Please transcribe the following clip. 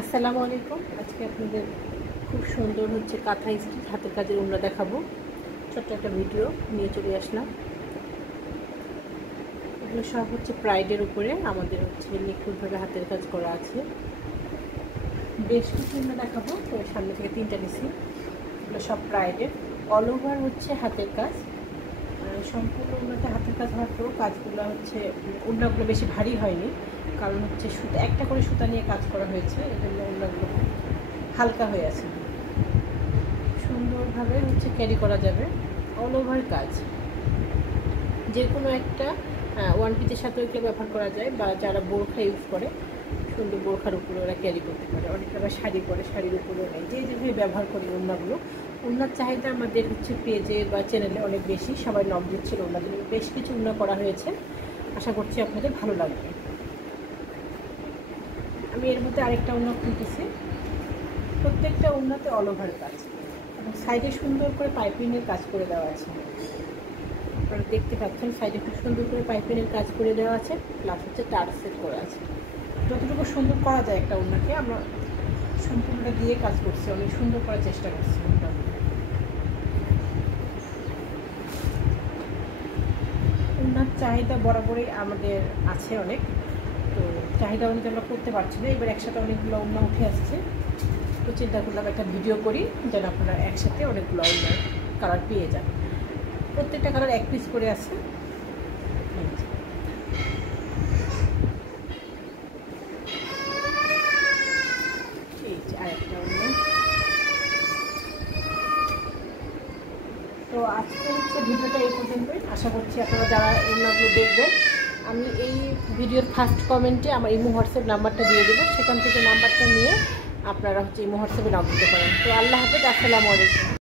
আসসালামু আলাইকুম। আজকে আপনাদের খুব সুন্দর হচ্ছে কাঁথা স্টিচ হাতের কাজের ওড়না দেখাবো। ছোট্ট একটা ভিডিও নিয়ে চলে আসলাম। এগুলো সব হচ্ছে প্রাইডের উপরে আমাদের হচ্ছে নিখুঁতভাবে হাতের কাজ করা আছে। বেশ কিছু ওড়না দেখাবো, তো সামনে থেকে 3টা নিছি। এগুলো সব প্রাইডের, অল ওভার হচ্ছে হাতের কাজ। সম্পূর্ণ ওড়নাতে হাতের কাজ হওয়ার পরেও কাজগুলো হচ্ছে ওড়নাগুলো বেশি ভারী হয়নি, কারণ হচ্ছে সুতা একটা করে সুতা নিয়ে কাজ করা হয়েছে, এই জন্য ওড়নাগুলো হালকা হয়ে আছে। সুন্দরভাবে হচ্ছে ক্যারি করা যাবে। অল ওভার কাজ, যে কোনো একটা ওয়ান পিসের সাথে ওইগুলো ব্যবহার করা যায়, বা যারা বোরখা ইউজ করে সুন্দর বোরখার উপরে ওরা ক্যারি করতে পারে। অনেকে আবার শাড়ি পরে, শাড়ির উপরেও নেয়। যেভাবে ব্যবহার করি ওড়নাগুলো, ওড়নার চাহিদা আমাদের হচ্ছে পেজে বা চ্যানেলে অনেক বেশি, সবাই নক দিচ্ছিল ওড়নাগুলো। বেশ কিছু ওড়না করা হয়েছে, আশা করছি আপনাদের ভালো লাগবে। আমি এর মধ্যে আরেকটা ওড়না খুলতেছি। প্রত্যেকটা ওড়নাতে অল ওভার কাজ এবং সাইডে সুন্দর করে পাইপিংয়ের কাজ করে দেওয়া আছে। আপনারা দেখতে পাচ্ছেন সাইডে খুব সুন্দর করে পাইপিংয়ের কাজ করে দেওয়া আছে, প্লাস হচ্ছে টার্চ সেট করা আছে। যতটুকু সুন্দর করা যায় একটা ওড়নাকে আমরা সম্পূর্ণটা দিয়ে কাজ করছি, অনেক সুন্দর করার চেষ্টা করছি। ওড়নার চাহিদা বরাবরই আমাদের আছে অনেক, তো চাহিদা অনুযায়ী আমরা করতে পারছি না। এবার একসাথে অনেকগুলো ওড়না উঠে আসছে, তো চিন্তা করলাম একটা ভিডিও করি যেন আপনারা একসাথে অনেকগুলো ওড়নার কালার পেয়ে যান। প্রত্যেকটা কালার এক পিস করে আছে। আরেকটা ওড়না। তো আজকে হচ্ছে ভিডিওটা এই পর্যন্তই। আশা করছি আপনারা যারা ওড়নাগুলো দেখবেন, আমি এই ভিডিওর ফার্স্ট কমেন্টে আমার ইমো হোয়াটসঅ্যাপ নাম্বারটা দিয়ে দেবো, সেখান থেকে নাম্বারটা নিয়ে আপনারা হচ্ছে ইমো হোয়াটসঅ্যাপে নক দিতে পারেন। তো আল্লাহ হাফেজ, আসসালামু আলাইকুম।